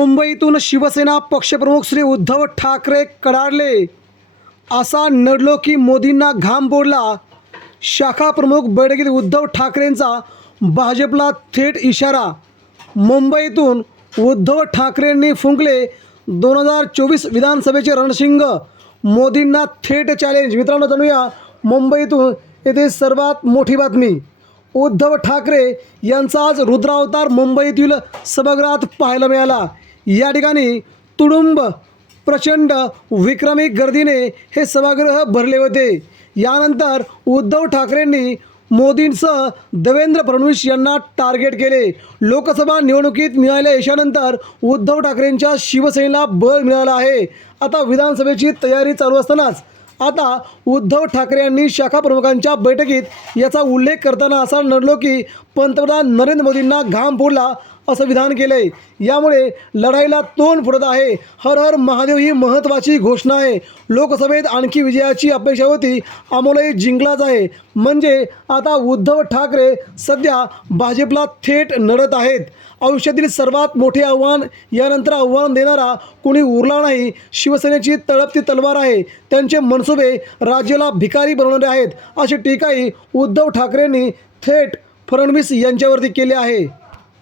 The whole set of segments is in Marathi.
मुंबईतून शिवसेना पक्षप्रमुख श्री उद्धव ठाकरे कडाडले. असा नडलो की मोदींना घाम बोडला शाखा प्रमुख बैठकीत उद्धव ठाकरेंचा भाजपला थेट इशारा. मुंबईतून उद्धव ठाकरेंनी फुंकले दोन हजार चोवीस विधानसभेचे रणशिंग. मोदींना थेट चॅलेंज मित्रांनो जाणूया मुंबईतून येथे सर्वात मोठी बातमी. उद्धव ठाकरे यांचा आज रुद्रावतार मुंबईतील सभागृहात पाहायला मिळाला. या ठिकाणी तुडुंब प्रचंड विक्रमी गर्दीने हे सभागृह भरले होते. यानंतर उद्धव ठाकरेंनी मोदींसह देवेंद्र फडणवीस यांना टार्गेट केले. लोकसभा निवडणुकीत मिळालेल्या यशानंतर उद्धव ठाकरेंच्या शिवसेनेला बळ मिळालं आहे. आता विधानसभेची तयारी चालू असतानाच आता उद्धव ठाकरे यांनी शाखा प्रमुखांच्या बैठकीत याचा उल्लेख करताना असा नडलो की पंतप्रधान नरेंद्र मोदींना घाम फोडला असं विधान केलंय. यामुळे लढाईला तोंड फुटत आहे. हर हर महादेव ही महत्त्वाची घोषणा आहे. लोकसभेत आणखी विजयाची अपेक्षा होती. आम्हालाही जिंकलाच आहे. म्हणजे आता उद्धव ठाकरे सध्या भाजपला थेट नडत आहेत. आयुष्यातील सर्वात मोठे आव्हान यानंतर आव्हान देणारा कोणी उरला नाही. शिवसेनेची तळपती तलवार आहे. त्यांचे मनसुबे राज्याला भिकारी बनवणारे आहेत. अशी टीकाही उद्धव ठाकरेंनी थेट फडणवीस यांच्यावरती केले आहे.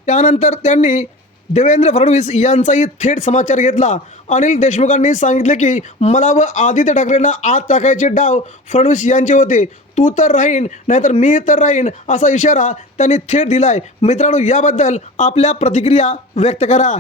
त्यानंतर त्यांनी देवेंद्र फडणवीस यांचाही थेट समाचार घेतला. अनिल देशमुखांनी सांगितले की मला व आदित्य ठाकरेंना आत टाकायचे डाव फडणवीस यांचे होते. तू तर राहीन नाहीतर मी तर राहीन असा इशारा त्यांनी थेट दिला आहे मित्रांनो याबद्दल आपल्या प्रतिक्रिया व्यक्त करा.